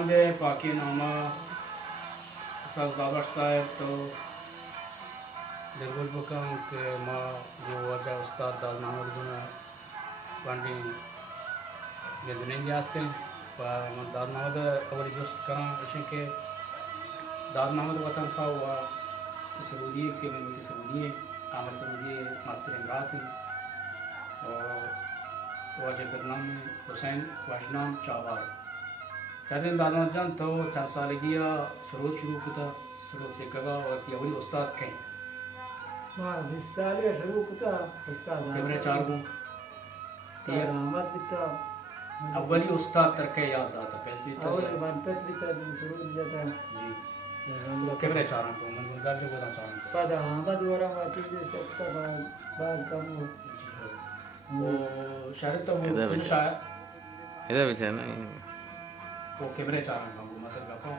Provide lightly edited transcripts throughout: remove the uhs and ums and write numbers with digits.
खुदावंद पाकी नामा उस्ताद बाबा साहब तो दिलगुज बकम के माँ जो वजह उस्ताद दाद मोहम्मद गुना वांडी गिरदने जास्ते दाद मोहम्मद अवली जुस्त करा इसे के दाद मोहम्मद वतन था हुआ सऊदी के में मुझे सऊदी आमद सऊदी मास्टर इमरात और वजह बदनाम हुसैन वाशनाम चाबार शायद दादा जान तो 4 साल किया सरोज शुरू किया सरोज से कगा और की अवली उस्ताद के मां 20 साल या शुरू किया उस्ताद कैमरे 4 गो उस्ताद अहमद बिता अवली उस्ताद तरके याद आता पहले तो अवली वन पे बिता शुरू जाता जी कैमरे 4 को मन गुनगार के बोला 4 पद अहमद वरा वाची से सबका बात कम हो वो शायद तो वो शायद इधर भी है ना वो कैमरे 4 का मतलब का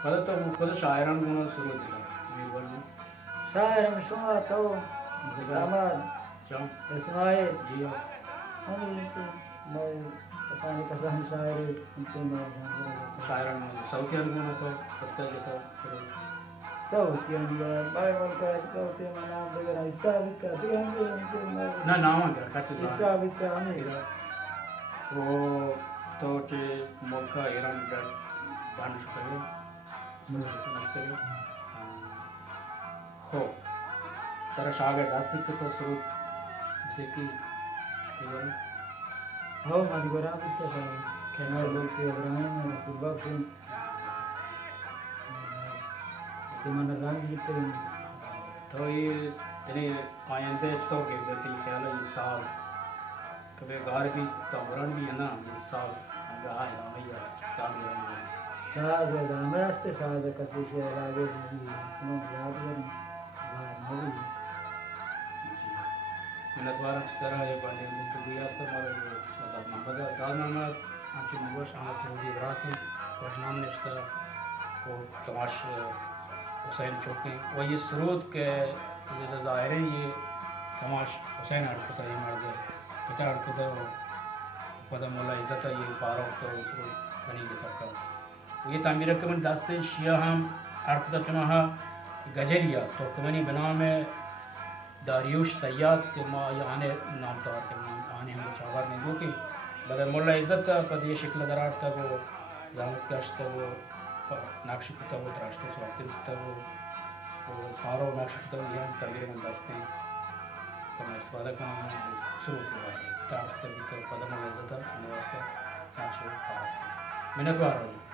पता तो वो खुद शायरान को शुरू दिला मैं बोलूं शायर में शुमा तो समाद जाओ इस्माइल जी हम इनसे मैं आसानी का सहन शायर इनसे मैं शायरान में साउथियन को तो पता देता शुरू साउथियन या बाइबल का साउथियन में नाम वगैरह हिस्सा भी का ना नाम है रखा तो हिस्सा भी का हमें वो तो चे मौका ईरान का बांध शुक्रिया नमस्ते हो तरह शागे दास्ती के तो शुरू से की इवन हो मादी बरा भी तो शायद कहना लोग के इब्राहिम में सुबह से मन रंग जीते तो ये यानी आयंदे तो के देती ख्याल है साल कभी गार भी तमरन भी है ना ये साल गाय भैया याद करना साज दामरास्ते साज कसी के आगे भी नो याद करें भाई नबी मिनट वाला तरह ये बने मुझे भी याद कर मारे मतलब मोहम्मद दाना आंची मुगश आमद सऊदी रात वशनाम निश्ता वो कमाश हुसैन चौके वो ये सरूद के ये ज़ाहिर है ये कमाश हुसैन अड़कता ये मर्द बचा अड़कता पदा मोला इज़्ज़त ये पारो तो बनी के सबका ये तामीर के मन दास्ते शिया हम अड़कता चुना गजरिया तो कमनी बना में दारियुश सयाद के माँ ये आने नाम तो आने हम चावर ने जो कि बगैर मोला इज़्ज़त पद ये शिकल दरार तक वो जामत कश तक वो नाक्षी कुत्ता वो राष्ट्र स्वास्थ्य कुत्ता वो फारो नाक्षी कुत्ता वो यहाँ तबीर में दस्ते तो मैं इस वादा का शुरू हुआ है स्टार्ट करके तो पदम में ज़्यादा निवास का नाक्षी फारो मैंने को आ रहा हूँ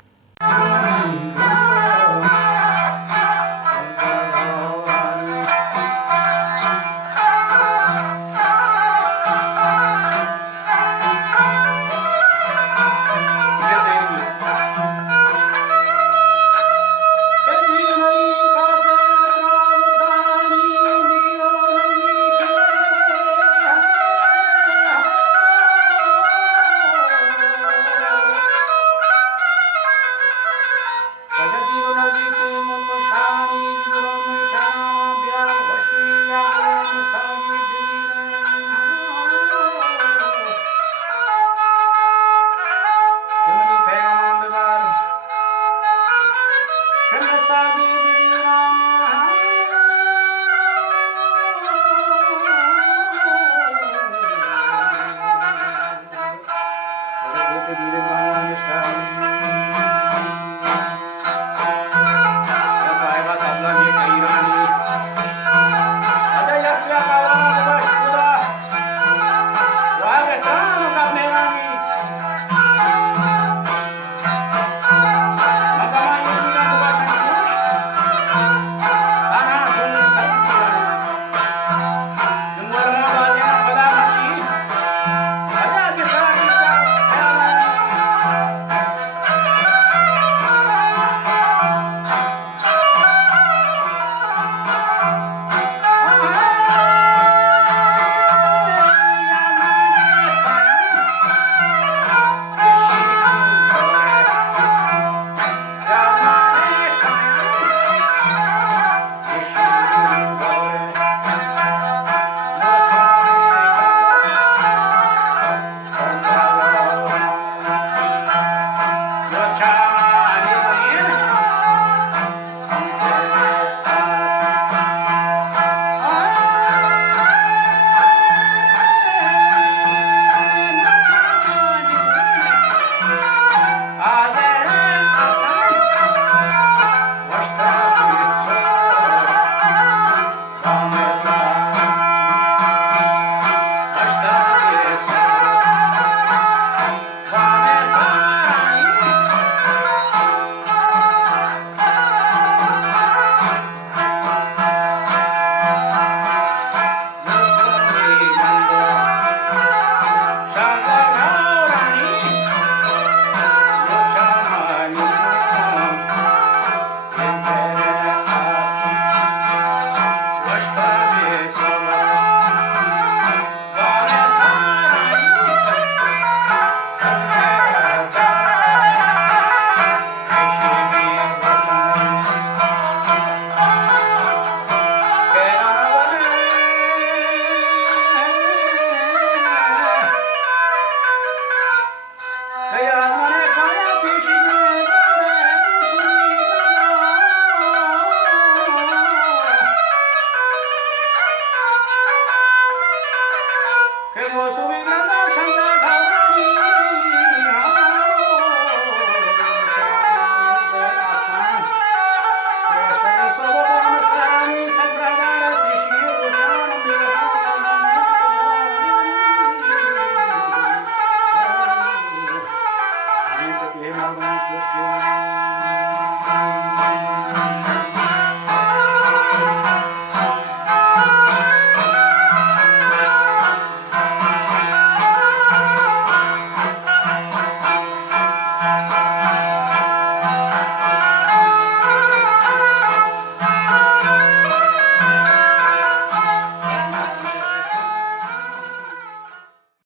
Thank